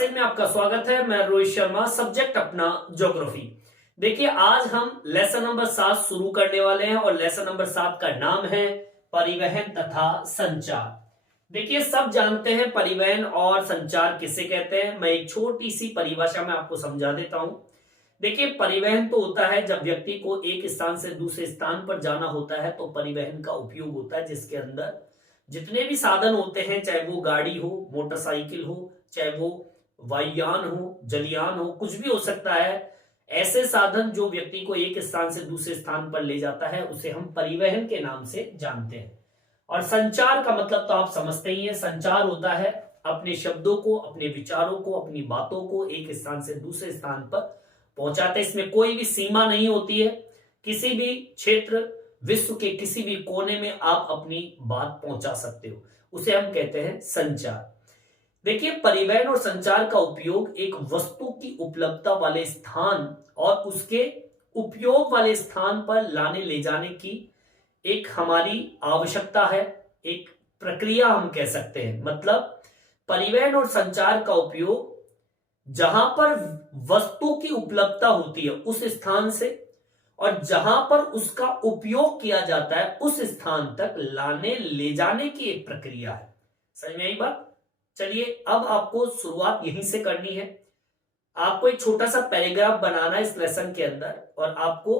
Class 8 में आपका स्वागत है। मैं रोहित शर्मा, सब्जेक्ट अपना ज्योग्राफी। देखिए, आज हम लेसन नंबर 7 शुरू करने वाले हैं और लेसन नंबर 7 का नाम है परिवहन तथा संचार। देखिए, सब जानते हैं परिवहन और संचार किसे कहते हैं। मैं एक छोटी सी परिभाषा में आपको समझा देता हूं। देखिए, परिवहन तो होता है जब व्यक्ति को एक स्थान से दूसरे स्थान पर जाना होता है तो परिवहन का उपयोग होता है, जिसके अंदर जितने भी साधन होते हैं, चाहे वो गाड़ी हो, मोटरसाइकिल हो, चाहे वो वायुयान हो, जलयान हो, कुछ भी हो सकता है। ऐसे साधन जो व्यक्ति को एक स्थान से दूसरे स्थान पर ले जाता है उसे हम परिवहन के नाम से जानते हैं। और संचार का मतलब तो आप समझते ही हैं। संचार होता है अपने शब्दों को, अपने विचारों को, अपनी बातों को एक स्थान से दूसरे स्थान पर पहुंचाते। इसमें कोई भी सीमा नहीं होती है। किसी भी क्षेत्र, विश्व के किसी भी कोने में आप अपनी बात पहुंचा सकते हो, उसे हम कहते हैं संचार। देखिए, परिवहन और संचार का उपयोग एक वस्तु की उपलब्धता वाले स्थान और उसके उपयोग वाले स्थान पर लाने ले जाने की एक हमारी आवश्यकता है, एक प्रक्रिया हम कह सकते हैं। मतलब परिवहन और संचार का उपयोग जहां पर वस्तु की उपलब्धता होती है उस स्थान से और जहां पर उसका उपयोग किया जाता है उस स्थान तक लाने ले जाने की एक प्रक्रिया है। समझ में आई बात? चलिए, अब आपको शुरुआत यहीं से करनी है। आपको एक छोटा सा पैराग्राफ बनाना है इस लेसन के अंदर और आपको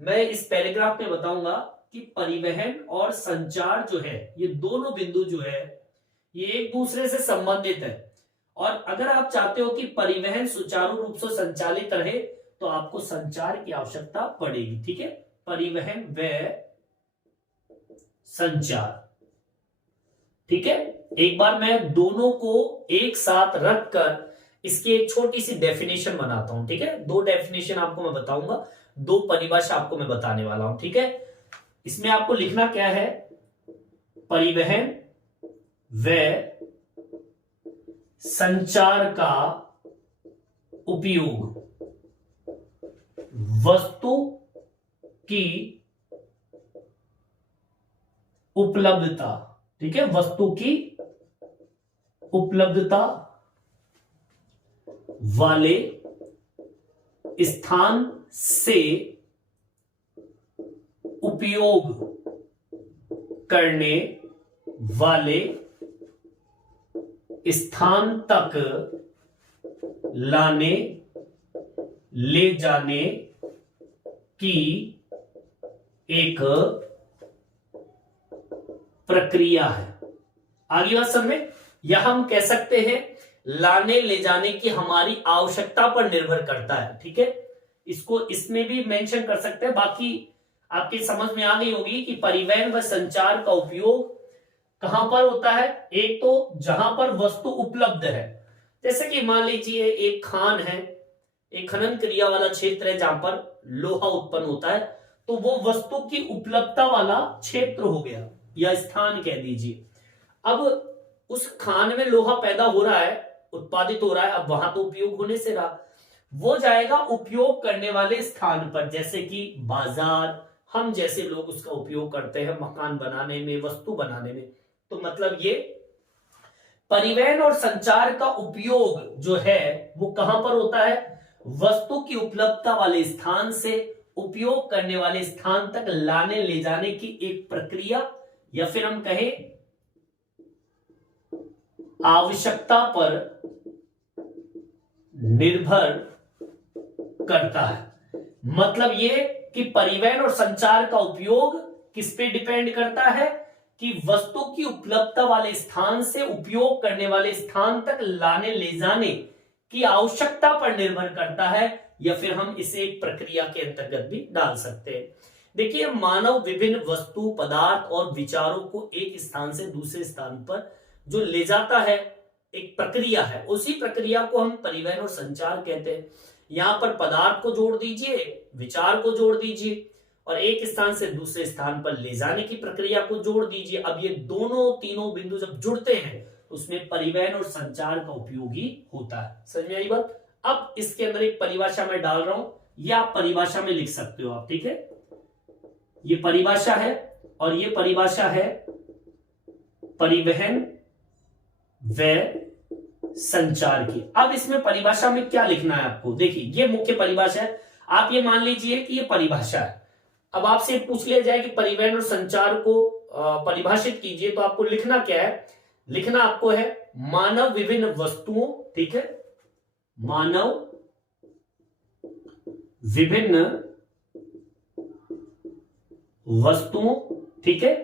मैं इस पैराग्राफ में बताऊंगा कि परिवहन और संचार जो है, ये दोनों बिंदु जो है ये एक दूसरे से संबंधित है। और अगर आप चाहते हो कि परिवहन सुचारू रूप से संचालित रहे तो आपको संचार की आवश्यकता पड़ेगी। ठीक है, परिवहन व संचार। ठीक है, एक बार मैं दोनों को एक साथ रखकर इसकी एक छोटी सी डेफिनेशन बनाता हूं। ठीक है, दो डेफिनेशन आपको मैं बताऊंगा, दो परिभाषा आपको मैं बताने वाला हूं। ठीक है, इसमें आपको लिखना क्या है? परिवहन व संचार का उपयोग वस्तु की उपलब्धता, ठीक है, वस्तु की उपलब्धता वाले स्थान से उपयोग करने वाले स्थान तक लाने ले जाने की एक प्रक्रिया है। आगे बात समझ में? या हम कह सकते हैं लाने ले जाने की हमारी आवश्यकता पर निर्भर करता है। ठीक है, इसको इसमें भी मेंशन कर सकते हैं। बाकी आपकी समझ में आ गई होगी कि परिवहन व संचार का उपयोग कहां पर होता है। एक तो जहां पर वस्तु उपलब्ध है, जैसे कि मान लीजिए एक खान है, एक खनन क्रिया वाला क्षेत्र है जहां पर लोहा उत्पन्न होता है, तो वो वस्तु की उपलब्धता वाला क्षेत्र हो गया या स्थान कह दीजिए। अब उस खान में लोहा पैदा हो रहा है, उत्पादित हो रहा है, अब वहां तो उपयोग होने से रहा, वो जाएगा उपयोग करने वाले स्थान पर, जैसे कि बाजार। हम जैसे लोग उसका उपयोग करते हैं मकान बनाने में, वस्तु बनाने में। तो मतलब ये परिवहन और संचार का उपयोग जो है वो कहां पर होता है? वस्तु की उपलब्धता वाले स्थान से उपयोग करने वाले स्थान तक लाने ले जाने की एक प्रक्रिया, या फिर हम कहें आवश्यकता पर निर्भर करता है। मतलब ये कि परिवहन और संचार का उपयोग किस पे डिपेंड करता है कि वस्तु की उपलब्धता वाले स्थान से उपयोग करने वाले स्थान तक लाने ले जाने की आवश्यकता पर निर्भर करता है, या फिर हम इसे एक प्रक्रिया के अंतर्गत भी डाल सकते हैं। देखिए, मानव विभिन्न वस्तु, पदार्थ और विचारों को एक स्थान से दूसरे स्थान पर जो ले जाता है, एक प्रक्रिया है, उसी प्रक्रिया को हम परिवहन और संचार कहते हैं। यहां पर पदार्थ को जोड़ दीजिए, विचार को जोड़ दीजिए और एक स्थान से दूसरे स्थान पर ले जाने की प्रक्रिया को जोड़ दीजिए। अब ये दोनों तीनों बिंदु जब जुड़ते हैं उसमें परिवहन और संचार का उपयोग ही होता है। समझ में आई बात? अब इसके अंदर एक परिभाषा मैं डाल रहा हूं, या आप परिभाषा में लिख सकते हो आप। ठीक है, ये परिभाषा है और ये परिभाषा है परिवहन व संचार की। अब इसमें परिभाषा में क्या लिखना है आपको, देखिए ये मुख्य परिभाषा है। आप ये मान लीजिए कि ये परिभाषा है। अब आपसे पूछ लिया जाए कि परिवहन और संचार को परिभाषित कीजिए, तो आपको लिखना क्या है, लिखना आपको है मानव विभिन्न वस्तुओं, ठीक है, मानव विभिन्न वस्तुओं, ठीक है।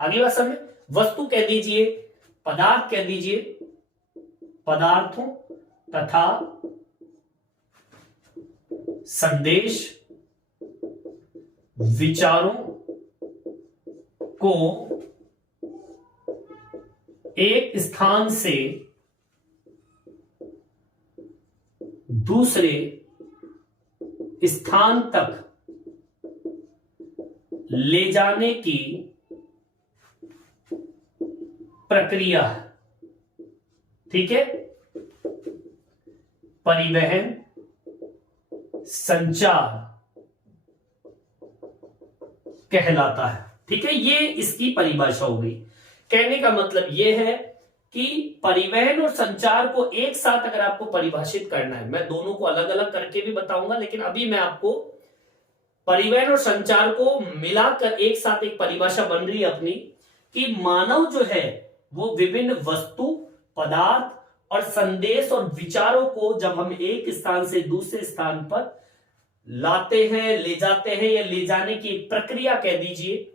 अगली बात समझ, वस्तु कह दीजिए, पदार्थ कह दीजिए, पदार्थों तथा संदेश विचारों को एक स्थान से दूसरे स्थान तक ले जाने की प्रक्रिया, ठीक है, परिवहन संचार कहलाता है, ठीक है। ये इसकी परिभाषा हो गई। कहने का मतलब यह है कि परिवहन और संचार को एक साथ अगर आपको परिभाषित करना है, मैं दोनों को अलग अलग करके भी बताऊंगा, लेकिन अभी मैं आपको परिवहन और संचार को मिलाकर एक साथ एक परिभाषा बन रही है अपनी, कि मानव जो है वो विभिन्न वस्तु, पदार्थ और संदेश और विचारों को जब हम एक स्थान से दूसरे स्थान पर लाते हैं, ले जाते हैं, या ले जाने की प्रक्रिया कह दीजिए,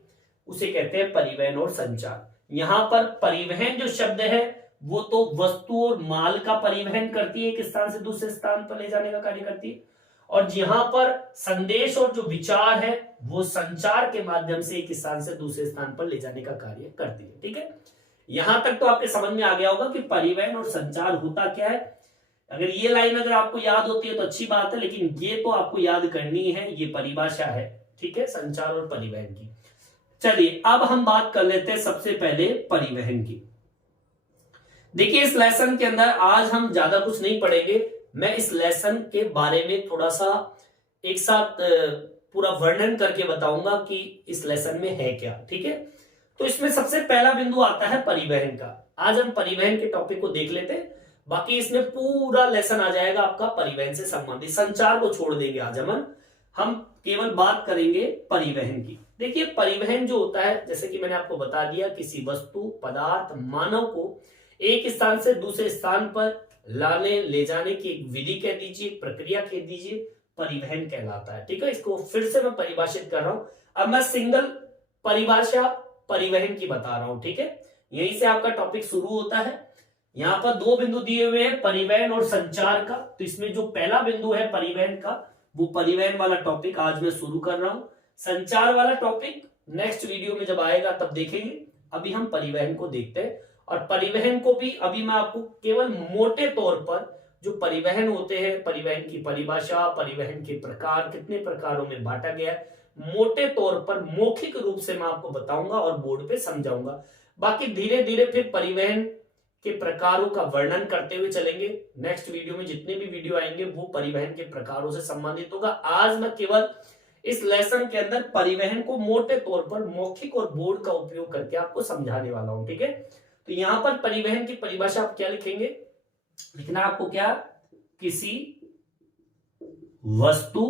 उसे कहते हैं परिवहन और संचार। यहां पर परिवहन जो शब्द है वो तो वस्तु और माल का परिवहन करती है, एक स्थान से दूसरे स्थान पर ले जाने का कार्य करती है, और जहां पर संदेश और जो विचार है वो संचार के माध्यम से एक स्थान से दूसरे स्थान पर ले जाने का कार्य करती है, ठीक है। यहां तक तो आपके समझ में आ गया होगा कि परिवहन और संचार होता क्या है। अगर ये लाइन अगर आपको याद होती है तो अच्छी बात है, लेकिन ये तो आपको याद करनी है, ये परिभाषा है, ठीक है, संचार और परिवहन की। चलिए अब हम बात कर लेते हैं सबसे पहले परिवहन की। देखिए इस लेसन के अंदर आज हम ज्यादा कुछ नहीं पढ़ेंगे, मैं इस लेसन के बारे में थोड़ा सा एक साथ पूरा वर्णन करके बताऊंगा कि इस लेसन में है क्या, ठीक है। तो इसमें सबसे पहला बिंदु आता है परिवहन का। आज हम परिवहन के टॉपिक को देख लेते हैं, बाकी इसमें पूरा लेसन आ जाएगा आपका परिवहन से संबंधित। संचार को छोड़ देंगे आज हम केवल बात करेंगे परिवहन की। देखिए परिवहन जो होता है, जैसे कि मैंने आपको बता दिया, किसी वस्तु, पदार्थ, मानव को एक स्थान से दूसरे स्थान पर लाने, ले जाने की एक विधि कह दीजिए, प्रक्रिया कह दीजिए, परिवहन कहलाता है, ठीक है। इसको फिर से मैं परिभाषित कर रहा हूं। अब मैं सिंगल परिभाषा परिवहन की बता रहा हूं, ठीक है। यहीं से आपका टॉपिक शुरू होता है। यहां पर दो बिंदु दिए हुए हैं, परिवहन और संचार का। तो इसमें जो पहला बिंदु है परिवहन का, वो परिवहन वाला टॉपिक आज मैं शुरू कर रहा हूं। संचार वाला टॉपिक नेक्स्ट वीडियो में जब आएगा तब देखेंगे। अभी हम परिवहन को देखते हैं, और परिवहन को भी अभी मैं आपको केवल मोटे तौर पर जो परिवहन होते हैं, परिवहन की परिभाषा, परिवहन के प्रकार, कितने प्रकारों में बांटा गया है, मोटे तौर पर मौखिक रूप से मैं आपको बताऊंगा और बोर्ड पे समझाऊंगा। बाकी धीरे धीरे फिर परिवहन के प्रकारों का वर्णन करते हुए चलेंगे। नेक्स्ट वीडियो में जितने भी वीडियो आएंगे वो परिवहन के प्रकारों से संबंधित होगा। आज मैं केवल इस लेसन के अंदर परिवहन को मोटे तौर पर मौखिक और बोर्ड का उपयोग करके आपको समझाने वाला हूं, ठीक है। तो यहां पर परिवहन की परिभाषा आप क्या लिखेंगे, लिखना आपको क्या, किसी वस्तु,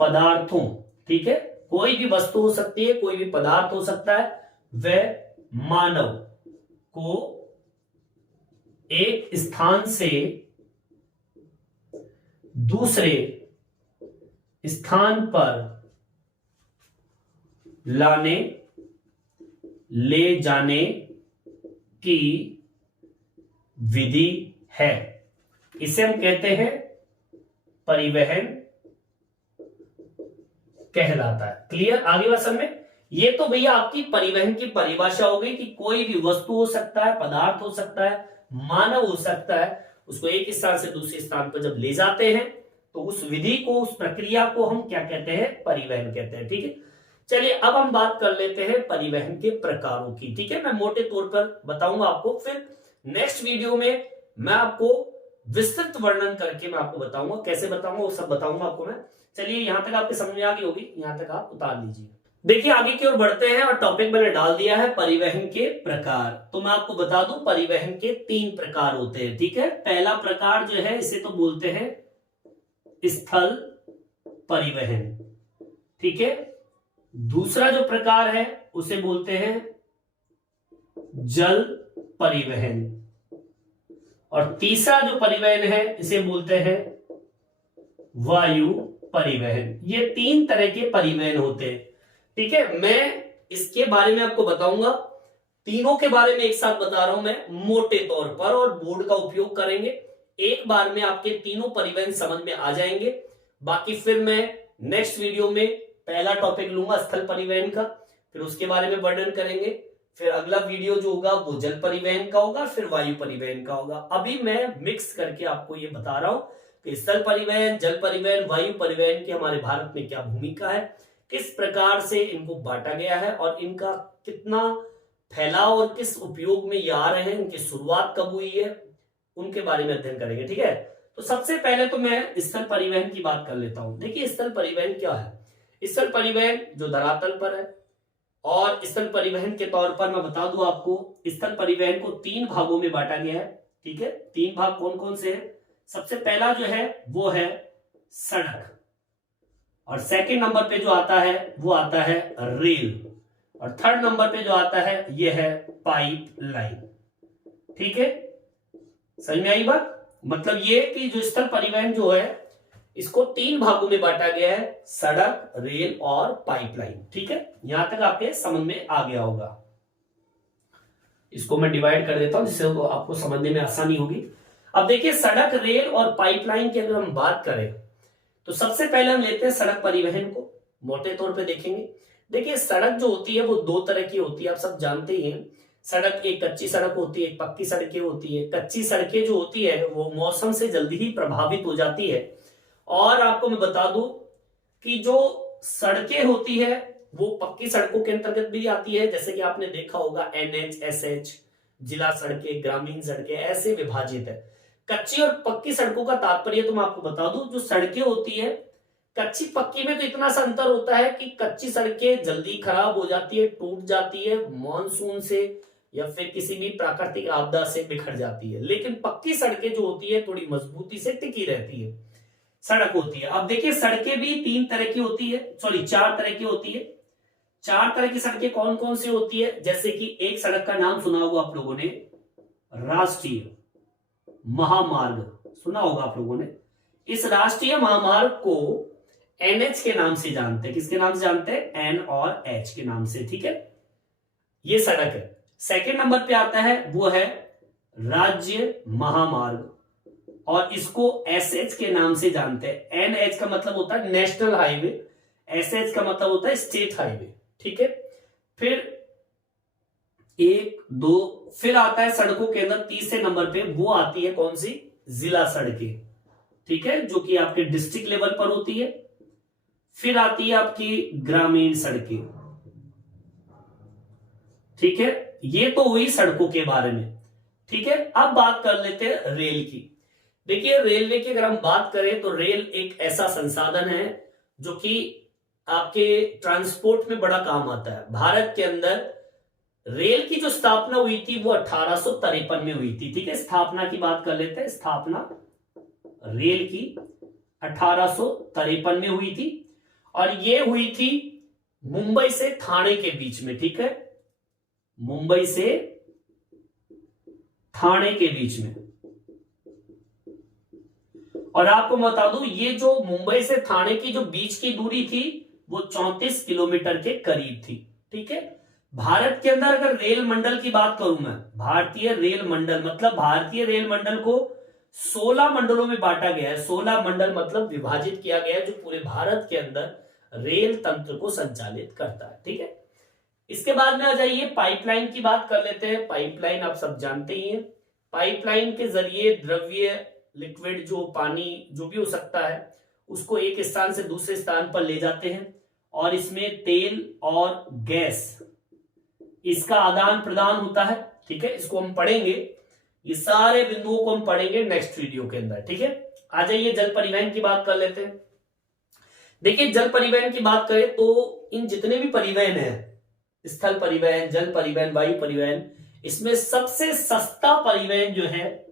पदार्थों, ठीक है, कोई भी वस्तु हो सकती है, कोई भी पदार्थ हो सकता है, वह मानव को एक स्थान से दूसरे स्थान पर लाने, ले जाने की विधि है। इसे हम कहते हैं परिवहन कहलाता है। क्लियर, आगे बात समझ में। ये तो भैया आपकी परिवहन की परिभाषा हो गई कि कोई भी वस्तु हो सकता है, पदार्थ हो सकता है, मानव हो सकता है, उसको एक स्थान से दूसरे स्थान पर जब ले जाते हैं तो उस विधि को, उस प्रक्रिया को हम क्या कहते हैं, परिवहन कहते हैं, ठीक है। चलिए अब हम बात कर लेते हैं परिवहन के प्रकारों की, ठीक है। मैं मोटे तौर पर बताऊंगा आपको, फिर नेक्स्ट वीडियो में मैं आपको विस्तृत वर्णन करके मैं आपको बताऊंगा, कैसे बताऊंगा वो सब बताऊंगा आपको मैं। चलिए यहां तक आपके समझ में आ गई होगी, यहां तक आप उतार लीजिए। देखिए आगे की ओर बढ़ते हैं और टॉपिक मैंने डाल दिया है परिवहन के प्रकार। तो मैं आपको बता दूं परिवहन के 3 प्रकार होते हैं, ठीक है। पहला प्रकार जो है इसे तो बोलते हैं स्थल परिवहन, ठीक है। दूसरा जो प्रकार है उसे बोलते हैं जल परिवहन, और तीसरा जो परिवहन है इसे बोलते हैं वायु परिवहन। ये 3 तरह के परिवहन होते हैं, ठीक है। मैं इसके बारे में आपको बताऊंगा, तीनों के बारे में एक साथ बता रहा हूं मैं मोटे तौर पर, और बोर्ड का उपयोग करेंगे। एक बार में आपके तीनों परिवहन समझ में आ जाएंगे। बाकी फिर मैं नेक्स्ट वीडियो में पहला टॉपिक लूंगा स्थल परिवहन का, फिर उसके बारे में वर्णन करेंगे। फिर अगला वीडियो जो होगा वो जल परिवहन का होगा, फिर वायु परिवहन का होगा। अभी मैं मिक्स करके आपको ये बता रहा हूं कि स्थल परिवहन, जल परिवहन, वायु परिवहन की हमारे भारत में क्या भूमिका है, किस प्रकार से इनको बांटा गया है और इनका कितना फैलाव और किस उपयोग में ये आ रहे हैं, इनकी शुरुआत कब हुई है, उनके बारे में अध्ययन करेंगे, ठीक है। तो सबसे पहले तो मैं स्थल परिवहन की बात कर लेता हूं। देखिए स्थल परिवहन क्या है। स्थल परिवहन जो धरातल पर है, और स्थल परिवहन के तौर पर मैं बता दूं आपको, स्थल परिवहन को 3 भागों में बांटा गया है, ठीक है। 3 भाग कौन कौन से हैं? सबसे पहला जो है वो है सड़क, और सेकंड नंबर पे जो आता है वो आता है रेल, और थर्ड नंबर पे जो आता है ये है पाइप लाइन, ठीक है। समझ में आई बात? मतलब ये कि जो स्थल परिवहन जो है इसको 3 भागों में बांटा गया है, सड़क, रेल और पाइपलाइन, ठीक है। यहां तक आपके समझ में आ गया होगा। इसको मैं डिवाइड कर देता हूं जिससे आपको समझने में आसानी होगी। अब देखिए सड़क, रेल और पाइपलाइन की अगर हम बात करें तो सबसे पहले हम लेते हैं सड़क परिवहन को, मोटे तौर पे देखेंगे। देखिए सड़क जो होती है वो 2 तरह की होती है, आप सब जानते ही हैं। सड़क एक कच्ची सड़क होती है, एक पक्की सड़कें होती है। कच्ची सड़कें जो होती है वो मौसम से जल्दी ही प्रभावित हो जाती है, और आपको मैं बता दूं कि जो सड़कें होती है वो पक्की सड़कों के अंतर्गत भी आती है, जैसे कि आपने देखा होगा NH, SH, जिला सड़कें, ग्रामीण सड़कें, ऐसे विभाजित है। कच्ची और पक्की सड़कों का तात्पर्य तो मैं आपको बता दूं, जो सड़कें होती है कच्ची पक्की में तो इतना सा अंतर होता है कि कच्ची सड़कें जल्दी खराब हो जाती है, टूट जाती है मॉनसून से या फिर किसी भी प्राकृतिक आपदा से बिखर जाती है, लेकिन पक्की सड़कें जो होती है थोड़ी मजबूती से टिकी रहती है, सड़क होती है। अब देखिए सड़कें भी 3 तरह की होती है, सॉरी 4 तरह की होती है। 4 तरह की सड़कें कौन कौन सी होती है? जैसे कि एक सड़क का नाम सुना होगा आप लोगों ने, राष्ट्रीय महामार्ग सुना होगा आप लोगों ने। इस राष्ट्रीय महामार्ग को NH के नाम से जानते हैं। किसके नाम से जानते हैं? N और H के नाम से, ठीक है। ये सड़क है। सेकंड नंबर पे आता है वो है राज्य महामार्ग, और इसको SH के नाम से जानते हैं। NH का मतलब होता है नेशनल हाईवे, SH का मतलब होता है स्टेट हाईवे, ठीक है। फिर 1, 2, फिर आता है सड़कों के अंदर तीसरे नंबर पे वो आती है कौन सी? जिला सड़कें, ठीक है, जो कि आपके डिस्ट्रिक्ट लेवल पर होती है। फिर आती है आपकी ग्रामीण सड़कें, ठीक है। ये तो हुई सड़कों के बारे में, ठीक है। अब बात कर लेते हैं रेल की। देखिए रेलवे की अगर हम बात करें तो रेल एक ऐसा संसाधन है जो कि आपके ट्रांसपोर्ट में बड़ा काम आता है। भारत के अंदर रेल की जो स्थापना हुई थी वो 1853 में हुई थी, ठीक है। स्थापना की बात कर लेते हैं। स्थापना रेल की 1853 में हुई थी, और ये हुई थी मुंबई से ठाणे के बीच में, ठीक है। मुंबई से ठाणे के बीच में। और आपको बता दूं ये जो मुंबई से ठाणे की जो बीच की दूरी थी वो 34 किलोमीटर के करीब थी, ठीक है। भारत के अंदर अगर रेल मंडल की बात करूं मैं, भारतीय रेल मंडल मतलब भारतीय रेल मंडल को 16 मंडलों में बांटा गया है। 16 मंडल मतलब विभाजित किया गया है, जो पूरे भारत के अंदर रेल तंत्र को संचालित करता है, ठीक है। इसके बाद में आ जाइए पाइपलाइन की बात कर लेते हैं। पाइपलाइन आप सब जानते ही हैं। पाइपलाइन के जरिए द्रव्य, लिक्विड, जो पानी जो भी हो सकता है उसको एक स्थान से दूसरे स्थान पर ले जाते हैं, और इसमें तेल और गैस इसका आदान प्रदान होता है, ठीक है। इसको हम पढ़ेंगे, ये सारे बिंदुओं को हम पढ़ेंगे नेक्स्ट वीडियो के अंदर, ठीक है। आ जाइए जल परिवहन की बात कर लेते हैं। देखिए जल परिवहन की बात करें तो इन जितने भी परिवहन है, स्थल परिवहन, जल परिवहन, वायु परिवहन, इसमें सबसे सस्ता परिवहन जो है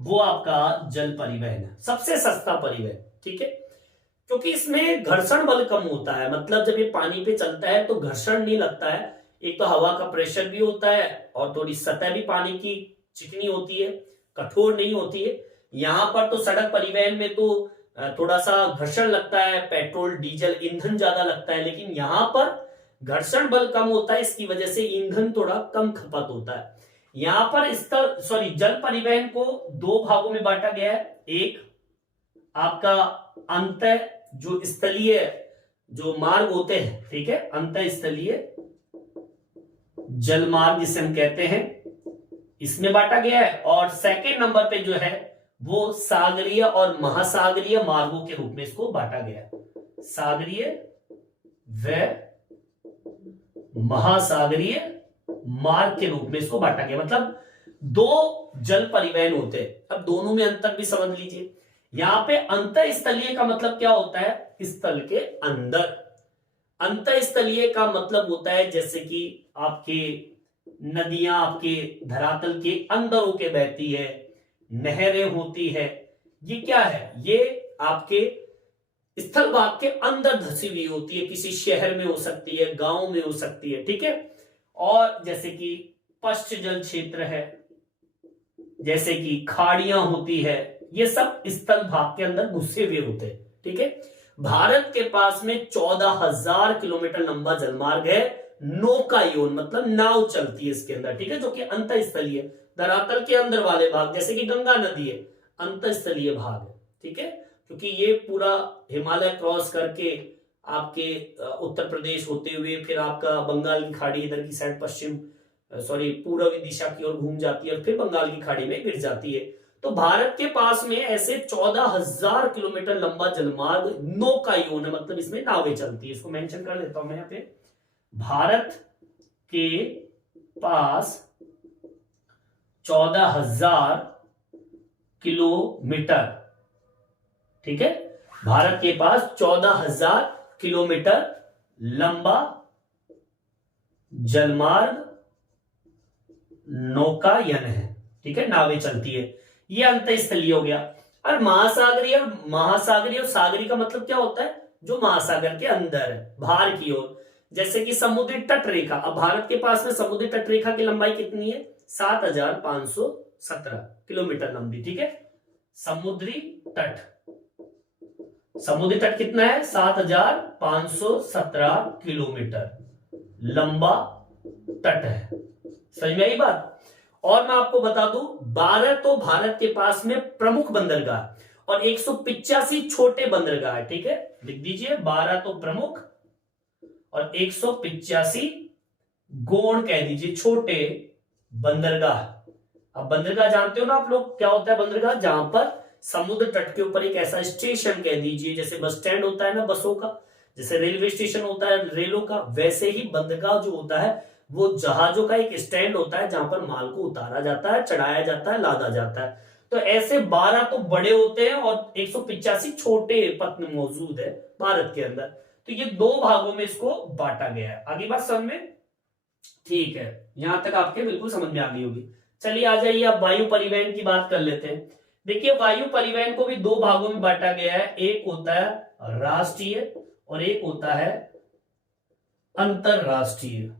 वो आपका जल परिवहन है, सबसे सस्ता परिवहन। ठीक है, क्योंकि इसमें घर्षण बल कम होता है, मतलब जब ये पानी पे चलता है तो घर्षण नहीं लगता है। एक तो हवा का प्रेशर भी होता है और थोड़ी सतह भी पानी की चिकनी होती है, कठोर नहीं होती है। यहां पर तो सड़क परिवहन में तो थोड़ा सा घर्षण लगता है, पेट्रोल डीजल ईंधन ज्यादा लगता है, लेकिन यहां पर घर्षण बल कम होता है, इसकी वजह से ईंधन थोड़ा कम खपत होता है। यहां पर जल परिवहन को दो भागों में बांटा गया है। एक आपका अंतः जो स्थलीय जो मार्ग होते हैं, ठीक है, अंतः स्थलीय जल मार्ग जिसे हम कहते हैं, इसमें बांटा गया है। और सेकंड नंबर पे जो है वो सागरीय और महासागरीय मार्गों के रूप में इसको बांटा गया है। सागरीय व महासागरीय मार्ग के रूप में इसको बांटा गया, मतलब दो जल परिवहन होते हैं। अब दोनों में अंतर भी समझ लीजिए। यहां पे अंतः स्थलीय का मतलब क्या होता है? स्थल के अंदर। अंतः स्थलीय का मतलब होता है जैसे कि आपके नदियां आपके धरातल के अंदर होके बहती है, नहरें होती है। ये क्या है? ये आपके स्थल भाग के अंदर धसी हुई होती है, किसी शहर में हो सकती है, गांव में हो सकती है। ठीक है, और जैसे कि पश्च जल क्षेत्र है, जैसे कि खाड़ियां होती है, ये सब स्थल भाग के अंदर घुसे हुए होते हैं। ठीक है, भारत के पास में 14,000 किलोमीटर लंबा जलमार्ग है। नौकायन मतलब नाव चलती है इसके अंदर, ठीक है, जो कि अंतःस्थलीय धरातल के अंदर वाले भाग, जैसे कि गंगा नदी है, अंतःस्थलीय भाग है। ठीक है, क्योंकि ये पूरा हिमालय क्रॉस करके आपके उत्तर प्रदेश होते हुए फिर आपका बंगाल की खाड़ी इधर की साइड पूर्वी दिशा की ओर घूम जाती है और फिर बंगाल की खाड़ी में गिर जाती है। तो भारत के पास में ऐसे 14,000 किलोमीटर लंबा जलमार्ग नौकायन है, मतलब इसमें नावें चलती है। इसको मेंशन कर लेता हूं मैं यहाँ पे। भारत के पास 14,000 किलोमीटर, ठीक है, भारत के पास 14,000 किलोमीटर लंबा जलमार्ग नौकायन है। ठीक है, नावें चलती है। ये अंतःस्थलीय हो गया। और महासागरीय और सागरीय का मतलब क्या होता है? जो महासागर के अंदर है, बाहर की ओर, जैसे कि समुद्री तट रेखा। अब भारत के पास में समुद्री तट रेखा की लंबाई कितनी है? 7,517 किलोमीटर लंबी। ठीक है, समुद्री तट कितना है? 7,517 किलोमीटर लंबा तट है। समझ में आई बात? और मैं आपको बता दूं, 12 तो भारत के पास में प्रमुख बंदरगाह और 185 छोटे बंदरगाह है। ठीक है, लिख दीजिए, 12 तो प्रमुख और 185 गौण कह दीजिए छोटे बंदरगाह। अब बंदरगाह जानते हो ना आप लोग, क्या होता है बंदरगाह? जहां पर समुद्र तट के ऊपर एक ऐसा स्टेशन कह दीजिए, जैसे बस स्टैंड होता है ना बसों का, जैसे रेलवे स्टेशन होता है रेलों का, वैसे ही बंदरगाह जो होता है वो जहाजों का एक स्टैंड होता है जहां पर माल को उतारा जाता है, चढ़ाया जाता है, लादा जाता है। तो ऐसे 12 तो बड़े होते हैं और 185 छोटे पत्न मौजूद है भारत के अंदर। तो ये दो भागों में इसको बांटा गया है। आगे बात समझ में? ठीक है, यहां तक आपके बिल्कुल समझ में आ गई होगी। चलिए आ जाइए, अब वायु परिवहन की बात कर लेते हैं। देखिए, वायु परिवहन को भी दो भागों में बांटा गया है। एक होता है राष्ट्रीय और एक होता है अंतरराष्ट्रीय।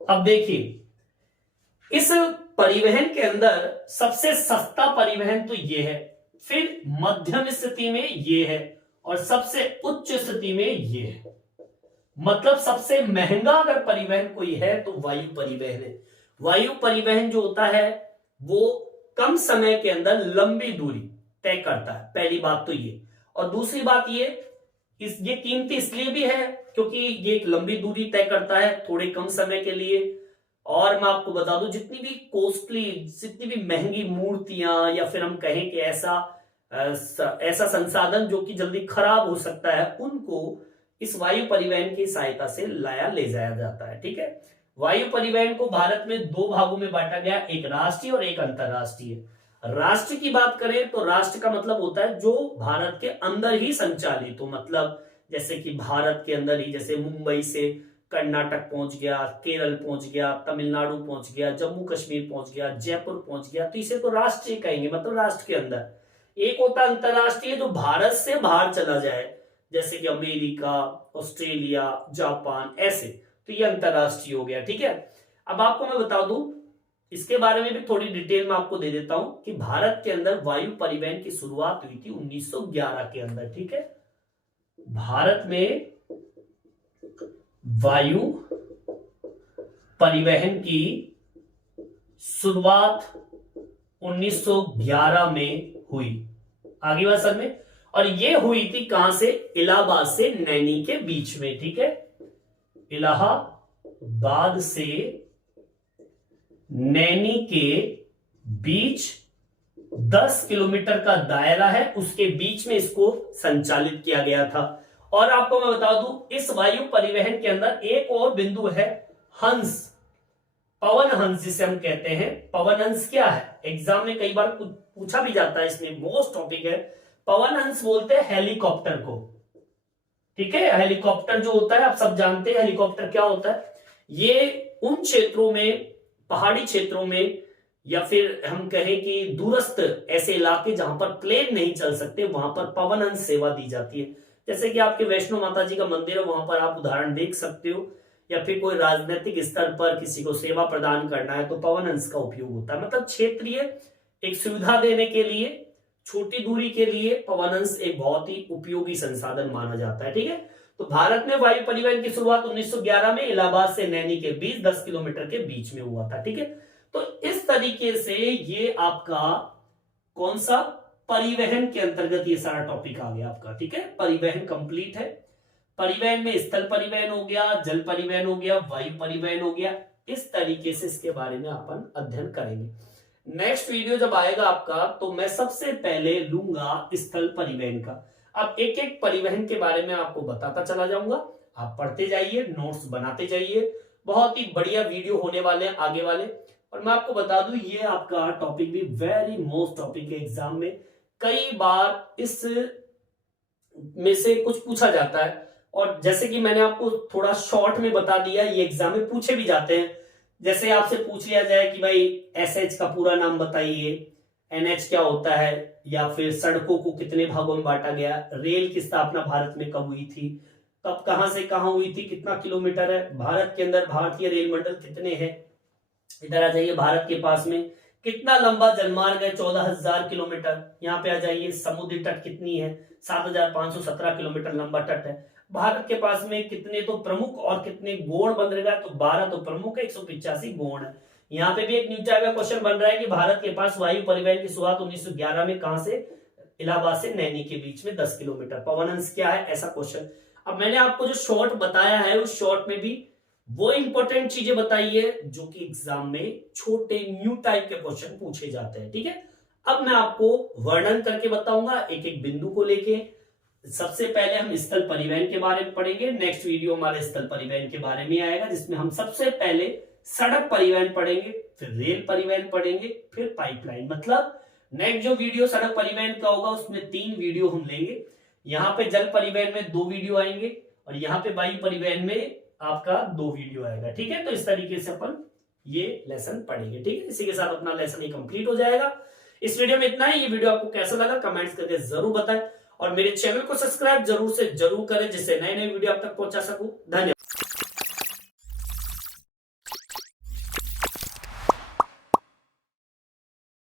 अब देखिए, इस परिवहन के अंदर सबसे सस्ता परिवहन तो ये है, फिर मध्यम स्थिति में ये है और सबसे उच्च स्थिति में ये है। मतलब सबसे महंगा अगर परिवहन कोई है तो वायु परिवहन है। वायु परिवहन जो होता है वो कम समय के अंदर लंबी दूरी तय करता है, पहली बात तो ये। और दूसरी बात ये कीमती इसलिए भी है क्योंकि ये एक लंबी दूरी तय करता है थोड़े कम समय के लिए। और मैं आपको बता दूं, जितनी भी कॉस्टली, जितनी भी महंगी मूर्तियां या फिर हम कहें कि ऐसा संसाधन जो कि जल्दी खराब हो सकता है, उनको इस वायु परिवहन की सहायता से ले जाया जाता है। ठीक है, वायु परिवहन को भारत में दो भागों में बांटा गया, एक राष्ट्रीय और एक अंतरराष्ट्रीय। राष्ट्र की बात करें तो राष्ट्र का मतलब होता है जो भारत के अंदर ही संचालित हो, मतलब जैसे कि भारत के अंदर ही, जैसे मुंबई से कर्नाटक पहुंच गया, केरल पहुंच गया, तमिलनाडु पहुंच गया, जम्मू कश्मीर पहुंच गया, जयपुर पहुंच गया, तो इसे तो राष्ट्रीय कहेंगे, मतलब राष्ट्र के अंदर। एक होता है अंतरराष्ट्रीय, जो भारत से बाहर चला जाए, जैसे कि अमेरिका, ऑस्ट्रेलिया, जापान, ऐसे, तो ये अंतरराष्ट्रीय हो गया। ठीक है, अब आपको मैं बता दूं, इसके बारे में भी थोड़ी डिटेल में आपको दे देता हूं कि भारत के अंदर वायु परिवहन की शुरुआत हुई थी 1911 के अंदर। ठीक है, भारत में वायु परिवहन की शुरुआत 1911 में हुई। आगे बात सर में, और ये हुई थी कहां से? इलाहाबाद से नैनी के बीच में। ठीक है, इलाहाबाद से नैनी के बीच 10 किलोमीटर का दायरा है, उसके बीच में इसको संचालित किया गया था। और आपको मैं बता दूं, इस वायु परिवहन के अंदर एक और बिंदु है, हंस, पवन हंस जिसे हम कहते हैं। पवन हंस क्या है? एग्जाम में कई बार पूछा भी जाता है, इसमें मोस्ट टॉपिक है। पवन हंस बोलते हैं हेलीकॉप्टर को। ठीक है, हेलीकॉप्टर जो होता है आप सब जानते हैं हेलीकॉप्टर क्या होता है। ये उन क्षेत्रों में, पहाड़ी क्षेत्रों में, या फिर हम कहें कि दूरस्थ ऐसे इलाके जहां पर प्लेन नहीं चल सकते, वहां पर पवन हंस सेवा दी जाती है। जैसे कि आपके वैष्णो माता जी का मंदिर है, वहां पर आप उदाहरण देख सकते हो, या फिर कोई राजनीतिक स्तर पर किसी को सेवा प्रदान करना है तो पवन हंस का उपयोग होता है। मतलब क्षेत्रीय एक सुविधा देने के लिए, छोटी दूरी के लिए पवन हंस एक बहुत ही उपयोगी संसाधन माना जाता है। ठीक है, तो भारत में वायु परिवहन की शुरुआत 1911 में इलाहाबाद से नैनी के बीच 10 किलोमीटर के बीच में हुआ था। ठीक है, तो इस तरीके से ये आपका कौन सा परिवहन के अंतर्गत ये सारा टॉपिक आ गया आपका। ठीक है, परिवहन कंप्लीट है। परिवहन में स्थल परिवहन हो गया, जल परिवहन हो गया, वायु परिवहन हो गया। इस तरीके से इसके बारे में अपन अध्ययन करेंगे। नेक्स्ट वीडियो जब आएगा आपका, तो मैं सबसे पहले लूंगा स्थल परिवहन का। अब एक एक परिवहन के बारे में आपको बताता चला जाऊंगा, आप पढ़ते जाइए, नोट्स बनाते जाइए। बहुत ही बढ़िया वीडियो होने वाले हैं आगे वाले। और मैं आपको बता दूं, ये आपका टॉपिक भी वेरी मोस्ट टॉपिक है एग्जाम में। कई बार इस में से कुछ पूछा जाता है, और जैसे कि मैंने आपको थोड़ा शॉर्ट में बता दिया, ये एग्जाम में पूछे भी जाते हैं। जैसे आपसे पूछ लिया जाए कि भाई एसएच का पूरा नाम बताइए, एनएच क्या होता है, या फिर सड़कों को कितने भागों में बांटा गया, रेल की स्थापना भारत में कब हुई थी, कब कहां से कहां हुई थी, कितना किलोमीटर है, भारत के अंदर भारतीय रेल मंडल कितने हैं, इधर आ जाइए, भारत के पास में कितना लंबा जलमार्ग है, 14,000 किलोमीटर। यहाँ पे आ जाइए, समुद्री तट कितनी है, 7,517 किलोमीटर लंबा तट है। भारत के पास में कितने तो प्रमुख और कितने गोण बन रहा है, तो 12 तो प्रमुख है, 185 गोण है। यहाँ पे भी एक न्यू टाइप का क्वेश्चन बन रहा है कि भारत के पास वायु परिवहन की शुरुआत 1911 में कहां से? इलाहाबाद से नैनी के बीच में 10 किलोमीटर। पवन हंस क्या है, ऐसा क्वेश्चन। अब मैंने आपको जो शॉर्ट बताया है, उस शॉर्ट में भी वो इंपॉर्टेंट चीजें बताई है जो कि एग्जाम में छोटे न्यू टाइप के क्वेश्चन पूछे जाते हैं। ठीक है, अब मैं आपको वर्णन करके बताऊंगा एक एक बिंदु को लेके। सबसे पहले हम स्थल परिवहन के बारे में पढ़ेंगे। नेक्स्ट वीडियो हमारे स्थल परिवहन के बारे में आएगा, जिसमें हम सबसे पहले सड़क परिवहन पढ़ेंगे, फिर रेल परिवहन पढ़ेंगे, फिर पाइपलाइन। मतलब नेक्स्ट जो वीडियो सड़क परिवहन का होगा, उसमें 3 वीडियो हम लेंगे। यहाँ पे जल परिवहन में 2 वीडियो आएंगे, और यहाँ पे वायु परिवहन में आपका 2 वीडियो आएगा। ठीक है, तो इस तरीके से अपन ये लेसन पढ़ेंगे। ठीक है, इसी के साथ अपना लेसन ही कंप्लीट हो जाएगा। इस वीडियो में इतना ही। ये वीडियो आपको कैसा लगा कमेंट्स करके जरूर बताएं, और मेरे चैनल को सब्सक्राइब जरूर से जरूर करें, जिससे नए नए वीडियो आप तक पहुंचा सकूं। धन्यवाद।